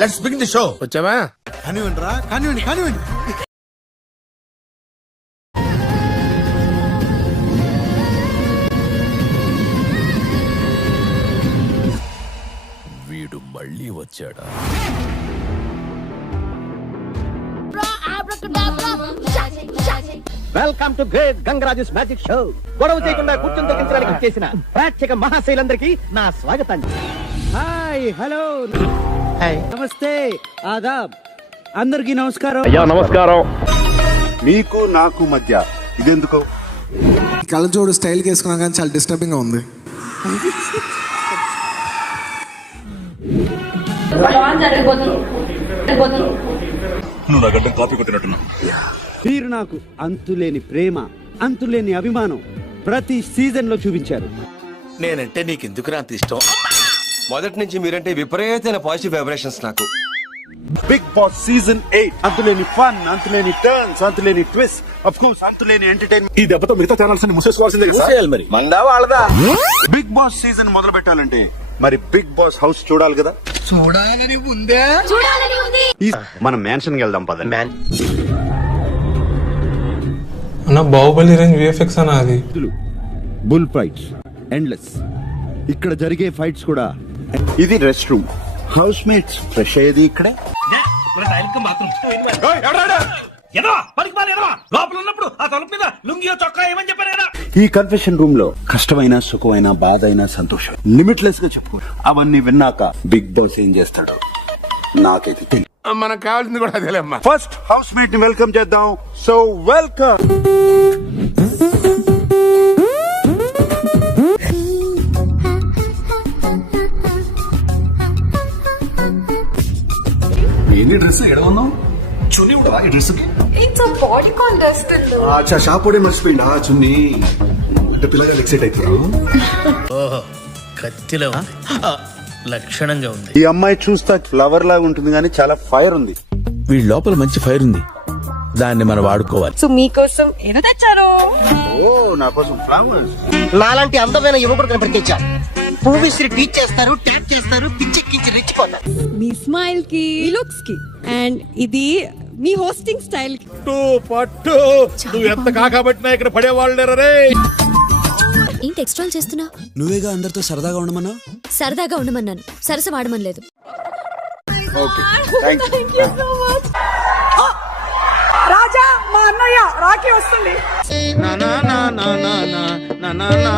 Let's begin the show. వచ్చావా? కానివ్వండి రా, కానివ్వండి కానివ్వండి. వీడు మళ్ళీ వచ్చాడా? Welcome to great Gangaraju's magic show. గొడవ చేయకుండా కూర్చొని తగ్గించడానికి చేసిన ప్రేక్షక మహాశైలందరికీ నా స్వాగతాన్ని. హాయ్, హలో, నమస్తే, ఆదాబ్, అందరికీ నమస్కారం. అయ్యా నమస్కారం. మీకు నాకు మధ్య ఇదెందుకు? కళ్ళజోడు స్టైల్ వేసుకున్నా కానీ చాలా డిస్టర్బింగ్ గా ఉంది. నువ్వు నా గడ్డ కాపీ కొట్టినట్టున్నా. మీరు నాకు అంతులేని ప్రేమ, అంతులేని అభిమానం ప్రతి సీజన్ లో చూపించారు. నేనంటే నీకెందుకు అంత ఇష్టం? మొదటి నుంచి మీరంటే విపరీతమైన పాజిటివ్ వైబ్రేషన్స్ నాకు. బిగ్ బాస్ సీజన్ 8 అంతులేని ఫన్, అంతులేని టర్న్స్, అంతులేని ట్విస్ట్, ఆఫ్ కోర్స్ అంతులేని ఎంటర్టైన్మెంట్. ఈ దెబ్బతో మిగతా ఛానల్స్ ని మూసేసుకోవాల్సిందే కదా. మరి మందా వాళ్ళదా? బిగ్ బాస్ సీజన్ మొదలు పెట్టాలంటే మరి బిగ్ బాస్ హౌస్ చూడాలి కదా. చూడాలని ఉందే. మనం మ్యాన్షన్ కి వెళ్దాం పదండి. అన్న బాహుబలి రేంజ్ విఎఫ్ఎక్స్ అన్న అది. Bull fights endless. ఇక్కడ జరిగే ఫైట్స్ కూడా. ఇది rest room. House mates fresh అయ్యేది ఇక్కడ. ఈ కన్ఫెషన్ రూమ్ లో కష్టమైన, సుఖమైన, బాధ అయినా, సంతోషం లిమిట్లెస్ గా చెప్పుకో. అవన్నీ విన్నాక బిగ్ బాస్ ఏం చేస్తాడు నాకైతే తెలియదు. మనకు కావాల్సింది కూడా అదేలేమ్మా. ఫస్ట్ హౌస్ మేట్ ని వెల్కమ్ చేద్దాం. So welcome. ఏంటి డ్రెస్ ఎక్కడ ఉన్నావు? చున్నీ ఉంటుందా ఈ డ్రెస్ కి? It's a body contest. అచ్చా, షాప్ కూడా మర్చిపోయింది. ఆ చున్నీ అంటే పిల్లలు ఎక్సైట్ అవుతారు. ఓహో, కత్తిలో ఉంది. లక్షణంగా ఉంది. ఈ అమ్మాయి చూస్తా ఫ్లవర్ లాగా ఉంటుంది కానీ చాలా ఫైర్ ఉంది. వీడి లోపల మంచి ఫైర్ ఉంది, దాన్ని మనం వాడుకోవాలి. సో మీకోసం ఏదో తెచ్చాను. ఓ, నా కోసం ఫ్లవర్స్. నాలాంటి అందమైన యువకుడు కనిపించారు. పువ్వు విసిరి టీచ్ చేస్తారు, ట్యాప్ చేస్తారు, పిచ్చెక్కించి రెచ్చిపోతారు. మీ స్మైల్ కి, మీ లుక్స్ కి, అండ్ ఇది మీ హోస్టింగ్ స్టైల్ కి. పట్టు నువ్వు ఎంత కాకబట్టినా ఇక్కడ పడేవాళ్ళు రే. ఏంటి ఎక్స్ట్రాల్ చేస్తున్నా? నువ్వేగా అందరితో సరదాగా ఉండమన్నా. సరదాగా ఉండమన్నాను, సరస వాడమని లేదు. రాజా, మా అన్నయ్య రాఖీ వస్తుంది. నా నా నా నా నా నా నా నా.